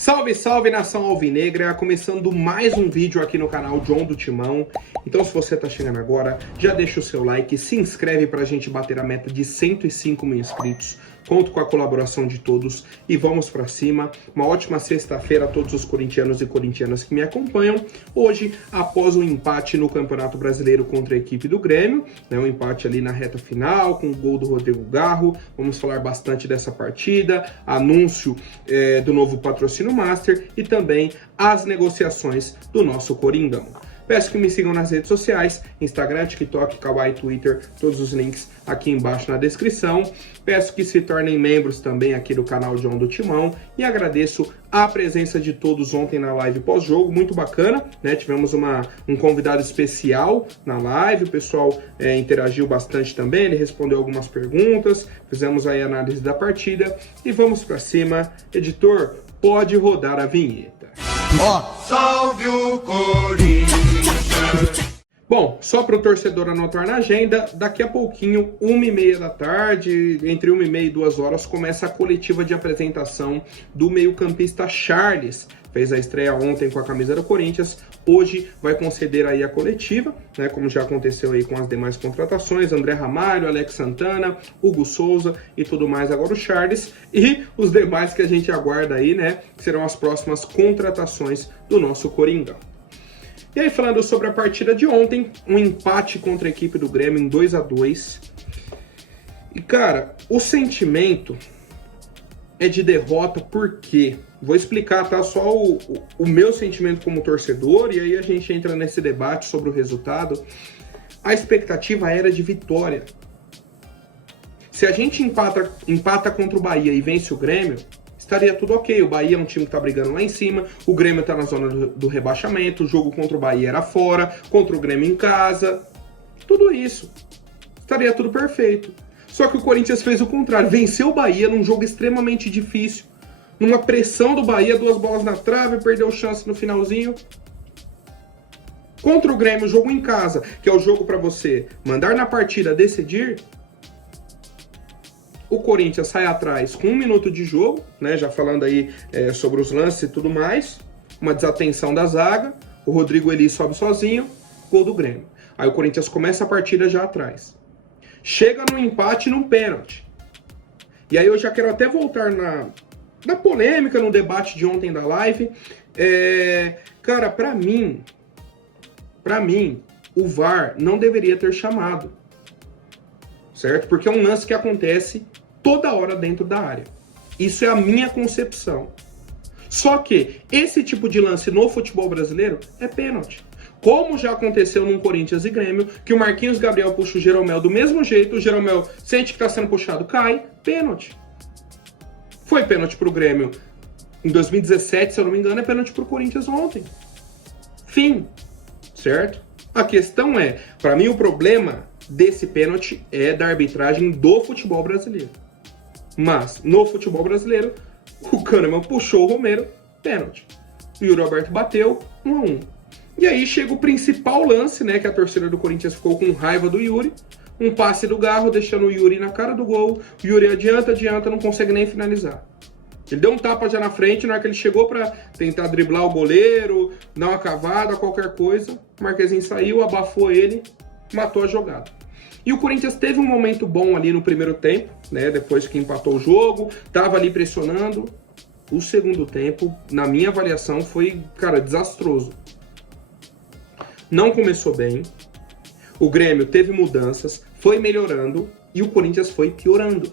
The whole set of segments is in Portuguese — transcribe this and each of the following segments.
Salve, salve, nação alvinegra, começando mais um vídeo aqui no canal John do Timão. Então, se você tá chegando agora, já deixa o seu like, se inscreve pra gente bater a meta de 105 mil inscritos. Conto com a colaboração de todos e vamos pra cima. Uma ótima sexta-feira a todos os corintianos e corintianas que me acompanham. Hoje, após o empate no Campeonato Brasileiro contra a equipe do Grêmio, um empate ali na reta final, com o gol do Rodrigo Garro, vamos falar bastante dessa partida, anúncio do novo patrocínio Master e também as negociações do nosso Coringão. Peço que me sigam nas redes sociais, Instagram, TikTok, Kawaii, Twitter, todos os links aqui embaixo na descrição. Peço que se tornem membros também aqui do canal John do Timão e agradeço a presença de todos ontem na live pós-jogo, muito bacana, né? Tivemos um convidado especial na live, o pessoal interagiu bastante também, ele respondeu algumas perguntas, fizemos aí a análise da partida e vamos pra cima. Editor, pode rodar a vinheta. Salve o Corinthians! Bom, só para o torcedor anotar na agenda, daqui a pouquinho, 1h30 da tarde, entre 1h30 e 2 horas, começa a coletiva de apresentação do meio-campista Charles. Fez a estreia ontem com a camisa do Corinthians, hoje vai conceder aí a coletiva, né, como já aconteceu aí com as demais contratações, André Ramalho, Alex Santana, Hugo Souza e tudo mais, agora o Charles, e os demais que a gente aguarda aí, né, serão as próximas contratações do nosso Coringão. E aí, falando sobre a partida de ontem, um empate contra a equipe do Grêmio em 2-2. E, cara, o sentimento é de derrota, por quê? Vou explicar, tá? Só o meu sentimento como torcedor, e aí a gente entra nesse debate sobre o resultado. A expectativa era de vitória. Se a gente empata contra o Bahia e vence o Grêmio, estaria tudo ok. O Bahia é um time que tá brigando lá em cima, o Grêmio tá na zona do rebaixamento, o jogo contra o Bahia era fora, contra o Grêmio em casa, tudo isso. Estaria tudo perfeito. Só que o Corinthians fez o contrário, venceu o Bahia num jogo extremamente difícil, numa pressão do Bahia, 2 bolas na trave, perdeu chance no finalzinho. Contra o Grêmio, jogo em casa, que é o jogo para você mandar na partida, decidir, o Corinthians sai atrás com 1 minuto de jogo, né, já falando aí sobre os lances e tudo mais, uma desatenção da zaga, o Rodrigo Eli sobe sozinho, gol do Grêmio. Aí o Corinthians começa a partida já atrás. Chega no empate num pênalti. E aí eu já quero até voltar na polêmica, no debate de ontem da live. Cara, pra mim, o VAR não deveria ter chamado. Certo? Porque é um lance que acontece toda hora dentro da área. Isso é a minha concepção. Só que esse tipo de lance no futebol brasileiro é pênalti. Como já aconteceu num Corinthians e Grêmio, que o Marquinhos Gabriel puxa o Jeromel do mesmo jeito, o Jeromel sente que está sendo puxado, cai, pênalti. Foi pênalti pro Grêmio em 2017, se eu não me engano, é pênalti pro Corinthians ontem. Fim. Certo? A questão é, para mim o problema desse pênalti é da arbitragem do futebol brasileiro. Mas, no futebol brasileiro, o Kahneman puxou o Romero, pênalti. O Yuri Alberto bateu, 1-1. E aí chega o principal lance, né, que a torcida do Corinthians ficou com raiva do Yuri, um passe do Garro, deixando o Yuri na cara do gol, o Yuri adianta, não consegue nem finalizar. Ele deu um tapa já na frente, na hora que ele chegou para tentar driblar o goleiro, dar uma cavada, qualquer coisa, o Marquezinho saiu, abafou ele, matou a jogada. E o Corinthians teve um momento bom ali no primeiro tempo, né? Depois que empatou o jogo, tava ali pressionando. O segundo tempo, na minha avaliação, foi, cara, desastroso. Não começou bem. O Grêmio teve mudanças, foi melhorando e o Corinthians foi piorando.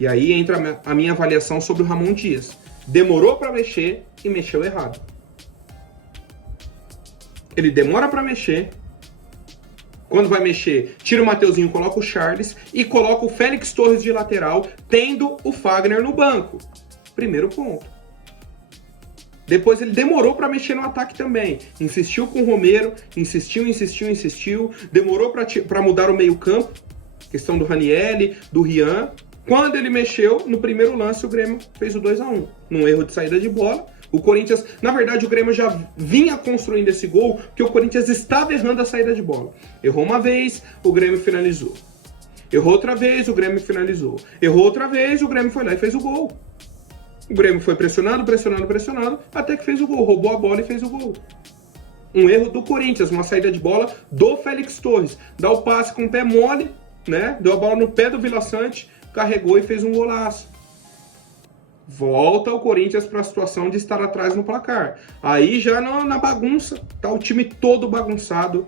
E aí entra a minha avaliação sobre o Ramon Dias. Demorou para mexer e mexeu errado. Ele demora para mexer. Quando vai mexer, tira o Mateuzinho, coloca o Charles e coloca o Félix Torres de lateral, tendo o Fagner no banco. Primeiro ponto. Depois ele demorou para mexer no ataque também. Insistiu com o Romero, insistiu. Demorou para mudar o meio-campo. Questão do Ranieri, do Rian. Quando ele mexeu, no primeiro lance, o Grêmio fez o 2-1. Num erro de saída de bola. O Corinthians, na verdade, o Grêmio já vinha construindo esse gol, porque o Corinthians estava errando a saída de bola. Errou uma vez, o Grêmio finalizou. Errou outra vez, o Grêmio finalizou. Errou outra vez, o Grêmio foi lá e fez o gol. O Grêmio foi pressionando, até que fez o gol, roubou a bola e fez o gol. Um erro do Corinthians, uma saída de bola do Félix Torres. Dá o passe com o pé mole, né? Deu a bola no pé do Vila Sante, carregou e fez um golaço. Volta o Corinthians para a situação de estar atrás no placar. Aí já na bagunça, tá o time todo bagunçado,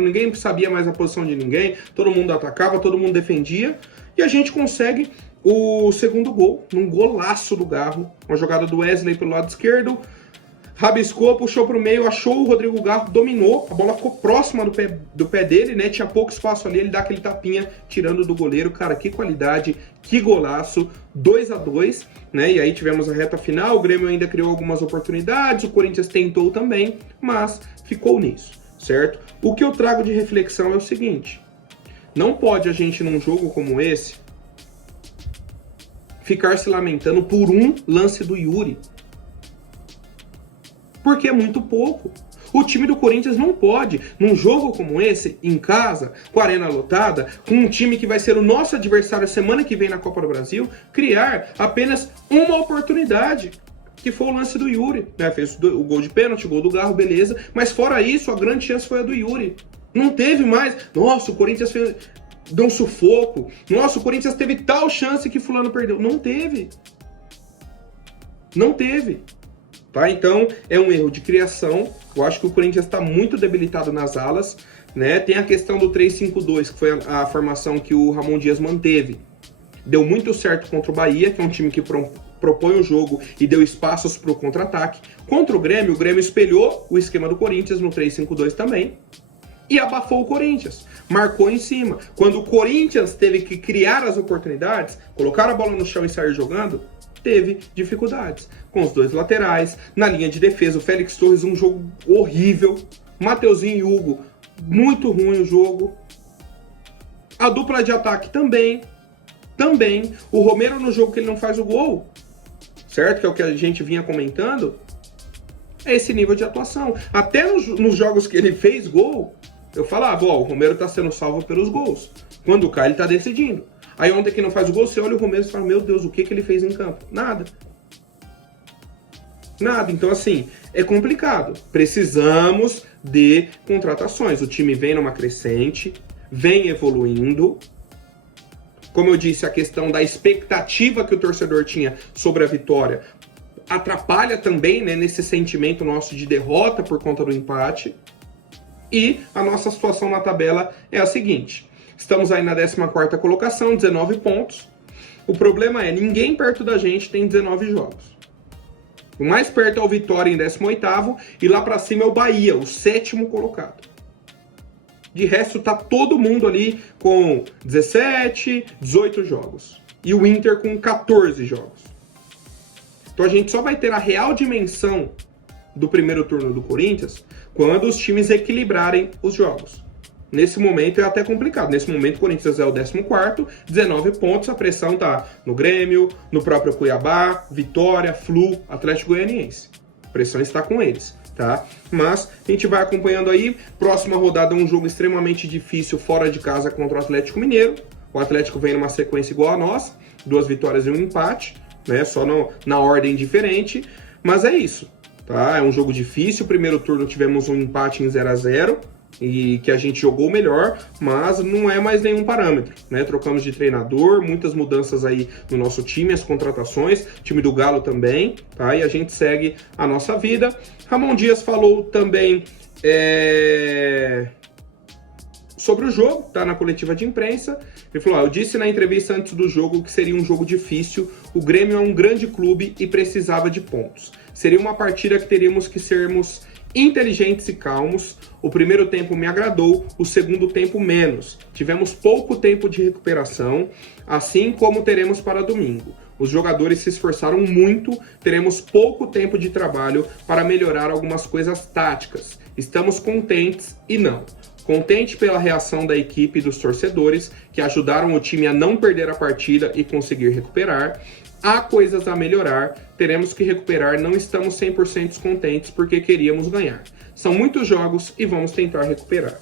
ninguém sabia mais a posição de ninguém, todo mundo atacava, todo mundo defendia, e a gente consegue o segundo gol, num golaço do Garro, uma jogada do Wesley pelo lado esquerdo, rabiscou, puxou pro meio, achou o Rodrigo Garro, dominou, a bola ficou próxima do pé dele, né? Tinha pouco espaço ali, ele dá aquele tapinha tirando do goleiro. Cara, que qualidade, que golaço, 2-2, né? E aí tivemos a reta final, o Grêmio ainda criou algumas oportunidades, o Corinthians tentou também, mas ficou nisso, certo? O que eu trago de reflexão é o seguinte: não pode a gente, num jogo como esse, ficar se lamentando por um lance do Yuri. Porque é muito pouco. O time do Corinthians não pode, num jogo como esse, em casa, com a arena lotada, com um time que vai ser o nosso adversário semana que vem na Copa do Brasil, criar apenas uma oportunidade, que foi o lance do Yuri, né? Fez o gol de pênalti, o gol do Garro, beleza, mas fora isso, a grande chance foi a do Yuri. Não teve mais. Nossa, o Corinthians deu um sufoco. Nossa, o Corinthians teve tal chance que fulano perdeu. Não teve. Não teve. Tá? Então, é um erro de criação. Eu acho que o Corinthians está muito debilitado nas alas, né? Tem a questão do 3-5-2, que foi a formação que o Ramon Dias manteve. Deu muito certo contra o Bahia, que é um time que propõe o jogo e deu espaços para o contra-ataque. Contra o Grêmio espelhou o esquema do Corinthians no 3-5-2 também e abafou o Corinthians. Marcou em cima. Quando o Corinthians teve que criar as oportunidades, colocar a bola no chão e sair jogando, teve dificuldades com os dois laterais, na linha de defesa, o Félix Torres, um jogo horrível, Mateuzinho e Hugo, muito ruim o jogo, a dupla de ataque também, o Romero no jogo que ele não faz o gol, certo? Que é o que a gente vinha comentando, é esse nível de atuação. Até nos jogos que ele fez gol, eu falava, ó, o Romero tá sendo salvo pelos gols, quando cai ele tá decidindo. Aí ontem que não faz o gol, você olha o Romero e fala, meu Deus, o que ele fez em campo? Nada. Então, assim, é complicado. Precisamos de contratações. O time vem numa crescente, vem evoluindo. Como eu disse, a questão da expectativa que o torcedor tinha sobre a vitória atrapalha também, né, nesse sentimento nosso de derrota por conta do empate. E a nossa situação na tabela é a seguinte: estamos aí na 14ª colocação, 19 pontos. O problema é, ninguém perto da gente tem 19 jogos. O mais perto é o Vitória em 18º e lá pra cima é o Bahia, o 7º colocado. De resto tá todo mundo ali com 17, 18 jogos. E o Inter com 14 jogos. Então a gente só vai ter a real dimensão do primeiro turno do Corinthians quando os times equilibrarem os jogos. Nesse momento é até complicado. Nesse momento o Corinthians é o 14º, 19 pontos, a pressão tá no Grêmio, no próprio Cuiabá, Vitória, Flu, Atlético Goianiense. A pressão está com eles, tá? Mas a gente vai acompanhando aí. Próxima rodada é um jogo extremamente difícil fora de casa contra o Atlético Mineiro. O Atlético vem numa sequência igual a nós, 2 vitórias e um empate, né? Só na ordem diferente, mas é isso, tá? É um jogo difícil. Primeiro turno tivemos um empate em 0-0, e que a gente jogou melhor, mas não é mais nenhum parâmetro, né? Trocamos de treinador, muitas mudanças aí no nosso time, as contratações, time do Galo também, tá? E a gente segue a nossa vida. Ramon Dias falou também sobre o jogo, tá? Na coletiva de imprensa. Ele falou, eu disse na entrevista antes do jogo que seria um jogo difícil, o Grêmio é um grande clube e precisava de pontos. Seria uma partida que teríamos que sermos inteligentes e calmos. O primeiro tempo me agradou, o segundo tempo menos. Tivemos pouco tempo de recuperação, assim como teremos para domingo. Os jogadores se esforçaram muito, teremos pouco tempo de trabalho para melhorar algumas coisas táticas. Estamos contentes e não. Contente pela reação da equipe e dos torcedores, que ajudaram o time a não perder a partida e conseguir recuperar. Há coisas a melhorar, teremos que recuperar, não estamos 100% contentes porque queríamos ganhar. São muitos jogos e vamos tentar recuperar.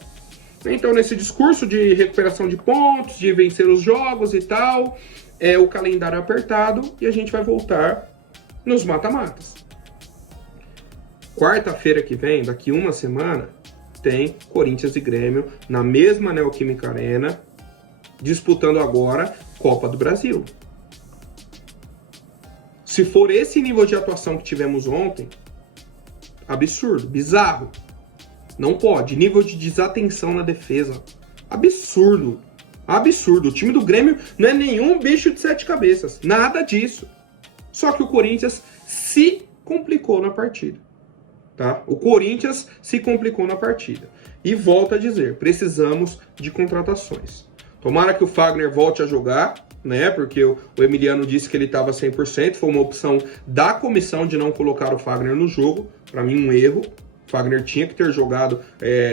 Então, nesse discurso de recuperação de pontos, de vencer os jogos e tal, é o calendário apertado e a gente vai voltar nos mata-matas. Quarta-feira que vem, daqui uma semana, tem Corinthians e Grêmio na mesma Neoquímica Arena, disputando agora Copa do Brasil. Se for esse nível de atuação que tivemos ontem, absurdo, bizarro. Não pode. Nível de desatenção na defesa. Absurdo. Absurdo. O time do Grêmio não é nenhum bicho de 7 cabeças. Nada disso. Só que o Corinthians se complicou na partida. Tá? O Corinthians se complicou na partida. E volto a dizer, precisamos de contratações. Tomara que o Fagner volte a jogar, né? Porque o Emiliano disse que ele estava 100%. Foi uma opção da comissão de não colocar o Fagner no jogo. Para mim, um erro. O Fagner tinha que ter jogado.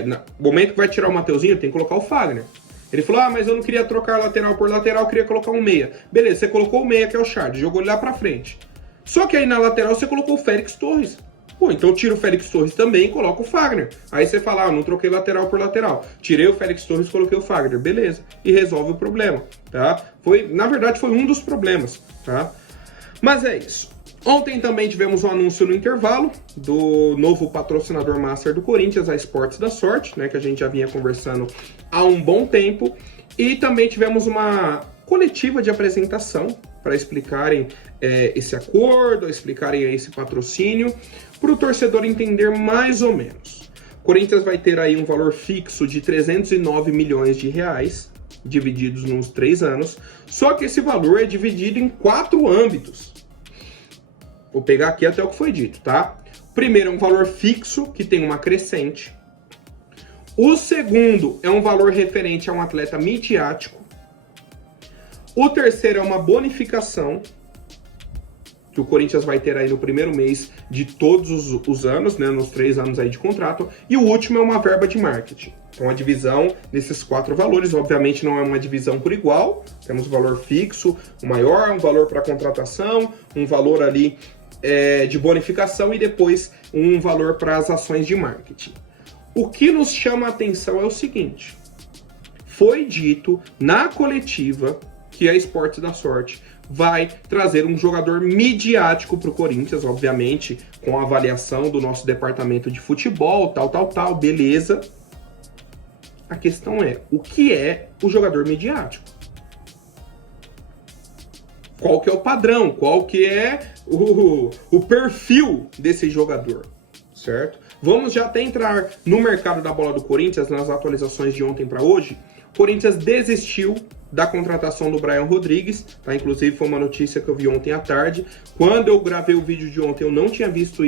No momento que vai tirar o Mateuzinho, tem que colocar o Fagner. Ele falou, mas eu não queria trocar lateral por lateral, eu queria colocar um meia. Beleza, você colocou o meia, que é o Charles, jogou ele lá pra frente. Só que aí na lateral você colocou o Félix Torres. Pô, então tira o Félix Torres também e coloca o Fagner. Aí você fala, não troquei lateral por lateral. Tirei o Félix Torres e coloquei o Fagner. Beleza. E resolve o problema, tá? Na verdade, foi um dos problemas, tá? Mas é isso. Ontem também tivemos um anúncio no intervalo do novo patrocinador master do Corinthians, a Esportes da Sorte, né? Que a gente já vinha conversando há um bom tempo. E também tivemos uma coletiva de apresentação para explicarem esse acordo, explicarem esse patrocínio, para o torcedor entender mais ou menos. O Corinthians vai ter aí um valor fixo de 309 milhões de reais, divididos nos 3 anos, só que esse valor é dividido em 4 âmbitos. Vou pegar aqui até o que foi dito, tá? Primeiro é um valor fixo, que tem uma crescente. O segundo é um valor referente a um atleta midiático. O terceiro é uma bonificação, que o Corinthians vai ter aí no primeiro mês de todos os anos, né, nos 3 anos aí de contrato. E o último é uma verba de marketing. Então a divisão desses 4 valores, obviamente não é uma divisão por igual. Temos o valor fixo, o maior, um valor para contratação, um valor ali de bonificação e depois um valor para as ações de marketing. O que nos chama a atenção é o seguinte: foi dito na coletiva que a Esportes da Sorte vai trazer um jogador midiático para o Corinthians, obviamente, com a avaliação do nosso departamento de futebol, tal, beleza. A questão é, o que é o jogador midiático? Qual que é o padrão? Qual que é o perfil desse jogador, certo? Vamos já até entrar no mercado da bola do Corinthians, nas atualizações de ontem para hoje. O Corinthians desistiu da contratação do Brian Rodrigues, tá? Inclusive foi uma notícia que eu vi ontem à tarde. Quando eu gravei o vídeo de ontem, eu não tinha visto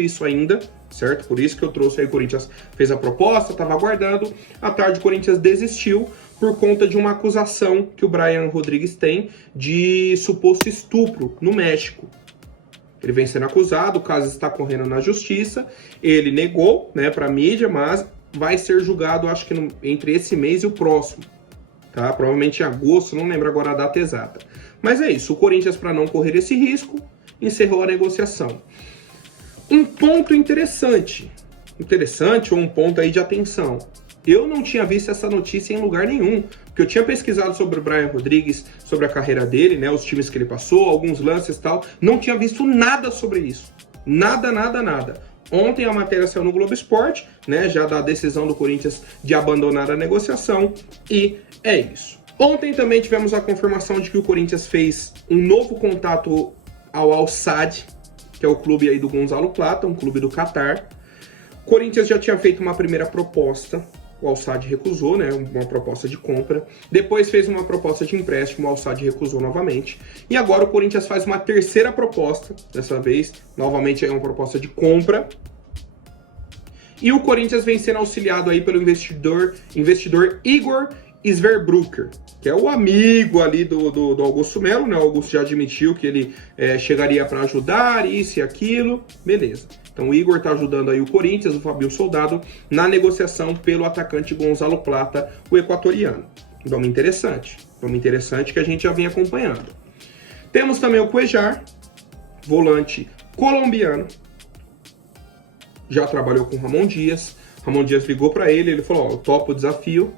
isso ainda, certo? Por isso que eu trouxe aí, o Corinthians fez a proposta, estava aguardando. À tarde o Corinthians desistiu por conta de uma acusação que o Brian Rodrigues tem de suposto estupro no México. Ele vem sendo acusado, o caso está correndo na justiça, ele negou, né, para a mídia, mas vai ser julgado, acho que entre esse mês e o próximo. Tá? Provavelmente em agosto, não lembro agora a data exata. Mas é isso, o Corinthians, para não correr esse risco, encerrou a negociação. Um ponto interessante ou um ponto aí de atenção. Eu não tinha visto essa notícia em lugar nenhum, porque eu tinha pesquisado sobre o Brian Rodrigues, sobre a carreira dele, né, os times que ele passou, alguns lances e tal, não tinha visto nada sobre isso. Nada. Ontem a matéria saiu no Globo Esporte, né, já da decisão do Corinthians de abandonar a negociação, e é isso. Ontem também tivemos a confirmação de que o Corinthians fez um novo contato ao Al Sadd, que é o clube aí do Gonzalo Plata, um clube do Catar. O Corinthians já tinha feito uma primeira proposta, o Al Sadd recusou, né, uma proposta de compra. Depois fez uma proposta de empréstimo, o Al Sadd recusou novamente. E agora o Corinthians faz uma terceira proposta, dessa vez, novamente é uma proposta de compra. E o Corinthians vem sendo auxiliado aí pelo investidor Igor Sverbucker, que é o amigo ali do Augusto Melo, né? O Augusto já admitiu que ele chegaria para ajudar, isso e aquilo, beleza. Então o Igor tá ajudando aí o Corinthians, o Fabio Soldado, na negociação pelo atacante Gonzalo Plata, o equatoriano. Nome interessante que a gente já vem acompanhando. Temos também o Cuejar, volante colombiano, já trabalhou com o Ramon Dias. Ramon Dias ligou para ele, ele falou, eu topo o desafio.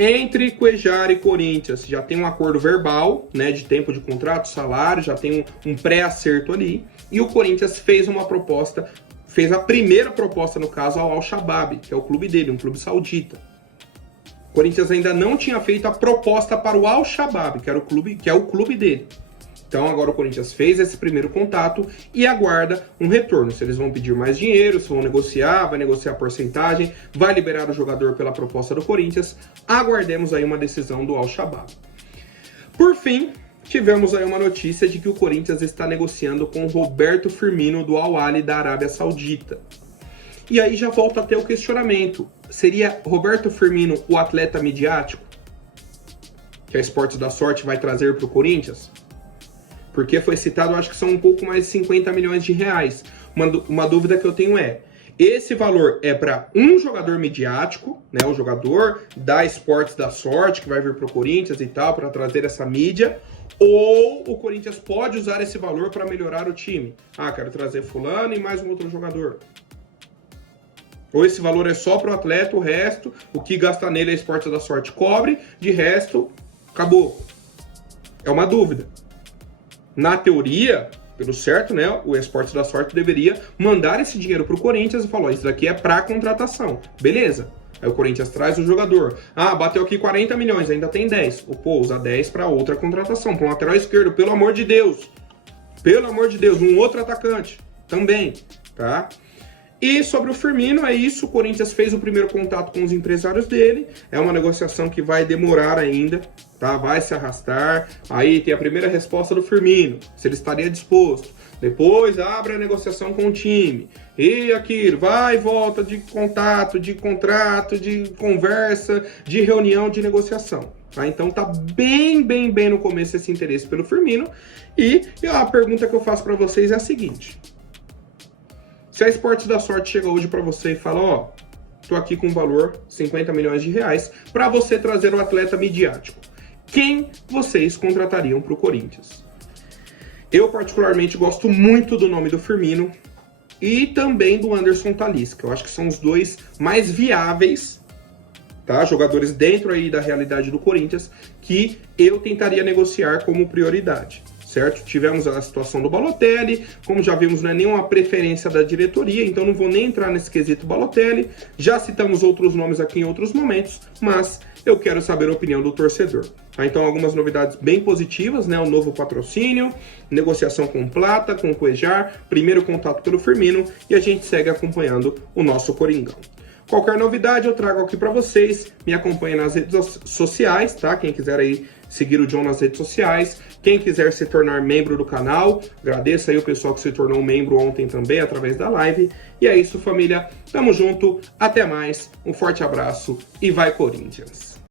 Entre Cuéllar e Corinthians, já tem um acordo verbal, né, de tempo de contrato, salário, já tem um pré-acerto ali, e o Corinthians fez uma proposta, fez a primeira proposta, no caso, ao Al-Shabaab, que é o clube dele, um clube saudita. O Corinthians ainda não tinha feito a proposta para o Al-Shabaab, que é o clube dele. Então agora o Corinthians fez esse primeiro contato e aguarda um retorno. Se eles vão pedir mais dinheiro, se vão negociar, vai negociar a porcentagem, vai liberar o jogador pela proposta do Corinthians. Aguardemos aí uma decisão do Al-Shabaab. Por fim, tivemos aí uma notícia de que o Corinthians está negociando com o Roberto Firmino do Al-Ahly da Arábia Saudita. E aí já volta a ter o questionamento. Seria Roberto Firmino o atleta midiático que a Esportes da Sorte vai trazer para o Corinthians? Porque foi citado, acho que são um pouco mais de 50 milhões de reais. Uma dúvida que eu tenho é, esse valor é para um jogador midiático, né, o jogador da Esportes da Sorte, que vai vir para o Corinthians e tal, para trazer essa mídia, ou o Corinthians pode usar esse valor para melhorar o time? Ah, quero trazer fulano e mais um outro jogador. Ou esse valor é só para o atleta, o resto, o que gasta nele a Esportes da Sorte cobre, de resto, acabou. É uma dúvida. Na teoria, pelo certo, né, o Esportes da Sorte deveria mandar esse dinheiro para o Corinthians e falar, isso daqui é para contratação. Beleza. Aí o Corinthians traz o jogador. Ah, bateu aqui 40 milhões, ainda tem 10. Pô, usa 10 para outra contratação, para um lateral esquerdo, pelo amor de Deus. Pelo amor de Deus, um outro atacante também, tá? E sobre o Firmino, é isso, o Corinthians fez o primeiro contato com os empresários dele, é uma negociação que vai demorar ainda, tá? Vai se arrastar, aí tem a primeira resposta do Firmino, se ele estaria disposto, depois abre a negociação com o time, e aquilo, vai e volta de contato, de contrato, de conversa, de reunião, de negociação. Tá? Então tá bem no começo esse interesse pelo Firmino, e a pergunta que eu faço para vocês é a seguinte... Se a Esportes da Sorte chega hoje para você e fala, ó, tô aqui com um valor, 50 milhões de reais, para você trazer um atleta midiático, quem vocês contratariam para o Corinthians? Eu particularmente gosto muito do nome do Firmino e também do Anderson Talisca. Eu acho que são os dois mais viáveis, tá? Jogadores dentro aí da realidade do Corinthians que eu tentaria negociar como prioridade. Certo? Tivemos a situação do Balotelli, como já vimos, não é nenhuma preferência da diretoria, então não vou nem entrar nesse quesito Balotelli, já citamos outros nomes aqui em outros momentos, mas eu quero saber a opinião do torcedor. Tá? Então algumas novidades bem positivas, né? O novo patrocínio, negociação com Plata, com Cuéllar, primeiro contato pelo Firmino, e a gente segue acompanhando o nosso Coringão. Qualquer novidade eu trago aqui para vocês, me acompanhe nas redes sociais, tá? Quem quiser aí seguir o John nas redes sociais, quem quiser se tornar membro do canal, agradeço aí o pessoal que se tornou membro ontem também através da live. E é isso, família, tamo junto, até mais, um forte abraço e vai Corinthians!